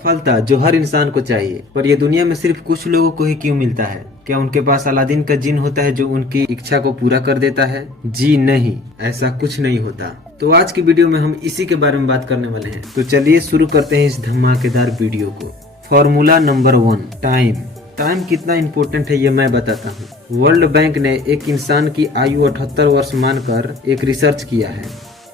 सफलता जो हर इंसान को चाहिए, पर यह दुनिया में सिर्फ कुछ लोगों को ही क्यों मिलता है? क्या उनके पास अलादीन का जिन होता है जो उनकी इच्छा को पूरा कर देता है? जी नहीं, ऐसा कुछ नहीं होता। तो आज की वीडियो में हम इसी के बारे में बात करने वाले हैं। तो चलिए शुरू करते हैं इस धमाकेदार वीडियो को। Formula number 1, time. टाइम कितना इम्पोर्टेंट है ये मैं बताता हूँ। वर्ल्ड बैंक ने एक इंसान की आयु 78 वर्ष मानकर एक रिसर्च किया है,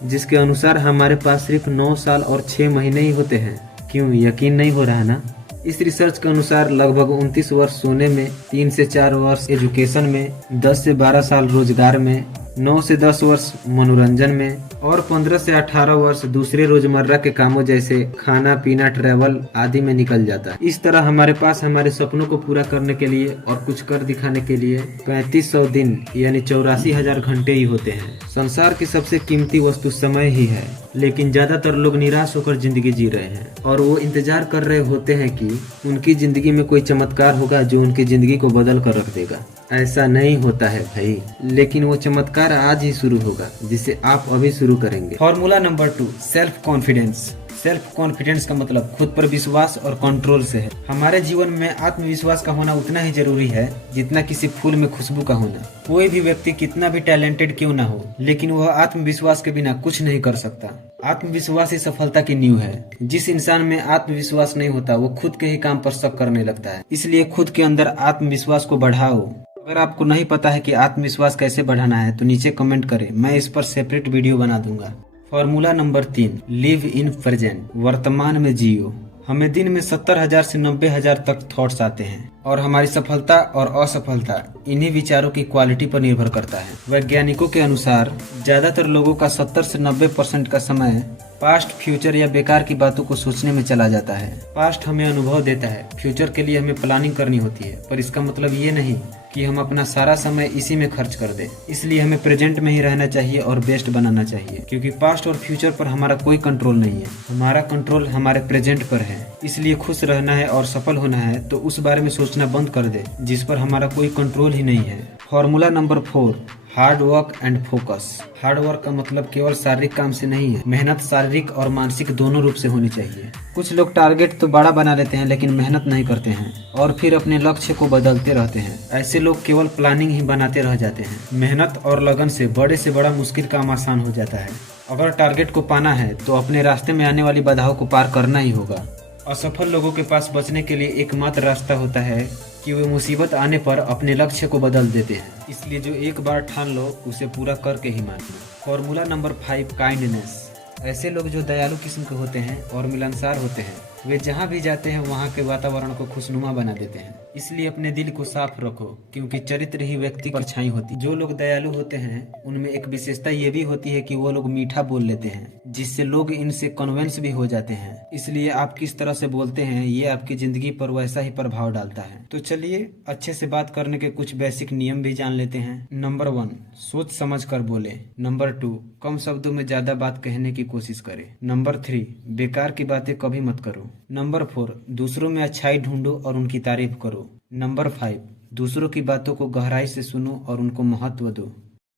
जिसके अनुसार हमारे पास सिर्फ 9 साल और 6 महीने ही होते हैं। क्यों यकीन नहीं हो रहा है ना? इस रिसर्च के अनुसार लगभग 29 वर्ष सोने में, 3 से 4 वर्ष एजुकेशन में, 10 से 12 साल रोजगार में, 9 से 10 वर्ष मनोरंजन में और 15 से 18 वर्ष दूसरे रोजमर्रा के कामों जैसे खाना पीना, ट्रैवल आदि में निकल जाता है। इस तरह हमारे पास हमारे सपनों को पूरा करने के लिए और कुछ कर दिखाने के लिए 3500 दिन यानी 84,000 घंटे ही होते हैं। संसार की सबसे कीमती वस्तु समय ही है, लेकिन ज्यादातर लोग निराश होकर जिंदगी जी रहे हैं और वो इंतजार कर रहे होते हैं कि उनकी जिंदगी में कोई चमत्कार होगा जो उनकी जिंदगी को बदल कर रख देगा। ऐसा नहीं होता है भाई, लेकिन वो चमत्कार आज ही शुरू होगा, जिसे आप अभी शुरू करेंगे। Formula number 2, self confidence. Self confidence का मतलब खुद पर विश्वास और कंट्रोल से है। हमारे जीवन में आत्मविश्वास का होना उतना ही जरूरी है जितना किसी फूल में खुशबू का होना। कोई भी व्यक्ति कितना भी टैलेंटेड क्यों ना हो, लेकिन वह आत्मविश्वास के बिना कुछ नहीं कर सकता। आत्मविश्वास ही सफलता की नींव है। जिस इंसान में आत्मविश्वास नहीं होता वो खुद के ही काम पर शक करने लगता है। इसलिए खुद के अंदर आत्मविश्वास को बढ़ाओ। अगर आपको नहीं पता है कि आत्मविश्वास कैसे बढ़ाना है तो नीचे कमेंट करें, मैं इस पर सेपरेट वीडियो बना दूंगा। Formula number 3, live in present. वर्तमान में जियो। हमें दिन में 70,000 से 90,000 तक थॉट्स आते हैं और हमारी सफलता और असफलता इन्हीं विचारों की क्वालिटी पर निर्भर करता है। वैज्ञानिकों के अनुसार ज्यादातर लोगों का 70 से 90% का समय पास्ट, फ्यूचर या बेकार की बातों को सोचने में चला जाता है। पास्ट हमें अनुभव देता है, फ्यूचर के लिए हमें प्लानिंग करनी होती है, पर इसका मतलब ये नहीं कि हम अपना सारा समय इसी में खर्च कर दें। इसलिए हमें प्रेजेंट में ही रहना चाहिए और बेस्ट बनाना चाहिए, क्योंकि पास्ट और फ्यूचर पर हमारा कोई कंट्रोल नहीं है। हमारा कंट्रोल हमारे प्रेजेंट पर है। इसलिए खुश रहना है और सफल होना है तो उस बारे में सोचना बंद कर दे जिस पर हमारा कोई कंट्रोल ही नहीं है। Formula number 4, hard work and focus. Hard work का मतलब केवल शारीरिक काम से नहीं है। मेहनत शारीरिक और मानसिक दोनों रूप से होनी चाहिए। कुछ लोग टारगेट तो बड़ा बना लेते हैं लेकिन मेहनत नहीं करते हैं और फिर अपने लक्ष्य को बदलते रहते हैं। ऐसे लोग केवल प्लानिंग ही बनाते रह जाते हैं। मेहनत और लगन से बड़ा मुश्किल काम आसान हो जाता है। अगर टारगेट को पाना है तो अपने रास्ते में आने वाली बाधाओं को पार करना ही होगा। असफल लोगों के पास बचने के लिए एकमात्र रास्ता होता है कि वे मुसीबत आने पर अपने लक्ष्य को बदल देते हैं। इसलिए जो एक बार ठान लो उसे पूरा करके ही मान लो। Formula number 5, kindness. ऐसे लोग जो दयालु किस्म के होते हैं और मिलनसार होते हैं, वे जहाँ भी जाते हैं वहाँ के वातावरण को खुशनुमा बना देते हैं। इसलिए अपने दिल को साफ रखो, क्योंकि चरित्र ही व्यक्ति की परछाई होती है। जो लोग दयालु होते हैं उनमें एक विशेषता ये भी होती है कि वो लोग मीठा बोल लेते हैं, जिससे लोग इनसे कन्विंस भी हो जाते हैं। इसलिए आप किस तरह से बोलते हैं ये आपकी जिंदगी पर वैसा ही प्रभाव डालता है। तो चलिए अच्छे से बात करने के कुछ बेसिक नियम भी जान लेते हैं। नंबर 1, सोच समझ कर बोले। नंबर 2, कम शब्दों में ज्यादा बात कहने की कोशिश करें। नंबर 3, बेकार की बातें कभी मत करो। नंबर 4, दूसरों में अच्छाई ढूंढो और उनकी तारीफ करो। नंबर 5, दूसरों की बातों को गहराई से सुनो और उनको महत्व दो।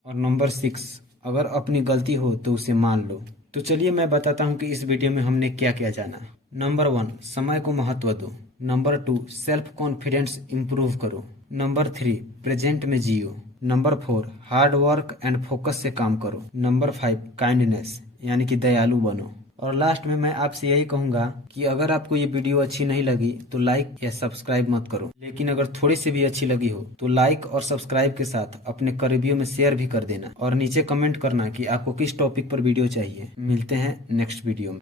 और नंबर 6, अगर अपनी गलती हो तो उसे मान लो। तो चलिए मैं बताता हूँ कि इस वीडियो में हमने क्या क्या जाना। नंबर 1, समय को महत्व दो। नंबर 2, सेल्फ कॉन्फिडेंस इम्प्रूव करो। नंबर 3, प्रेजेंट में जियो। Number 4, hard work and focus से काम करो। नंबर 5, काइंडनेस यानी कि दयालु बनो। और लास्ट में मैं आपसे यही कहूंगा कि अगर आपको ये वीडियो अच्छी नहीं लगी तो लाइक या सब्सक्राइब मत करो, लेकिन अगर थोड़ी सी भी अच्छी लगी हो तो लाइक और सब्सक्राइब के साथ अपने करीबियों में शेयर भी कर देना और नीचे कमेंट करना कि आपको किस टॉपिक पर वीडियो चाहिए। मिलते हैं नेक्स्ट वीडियो में।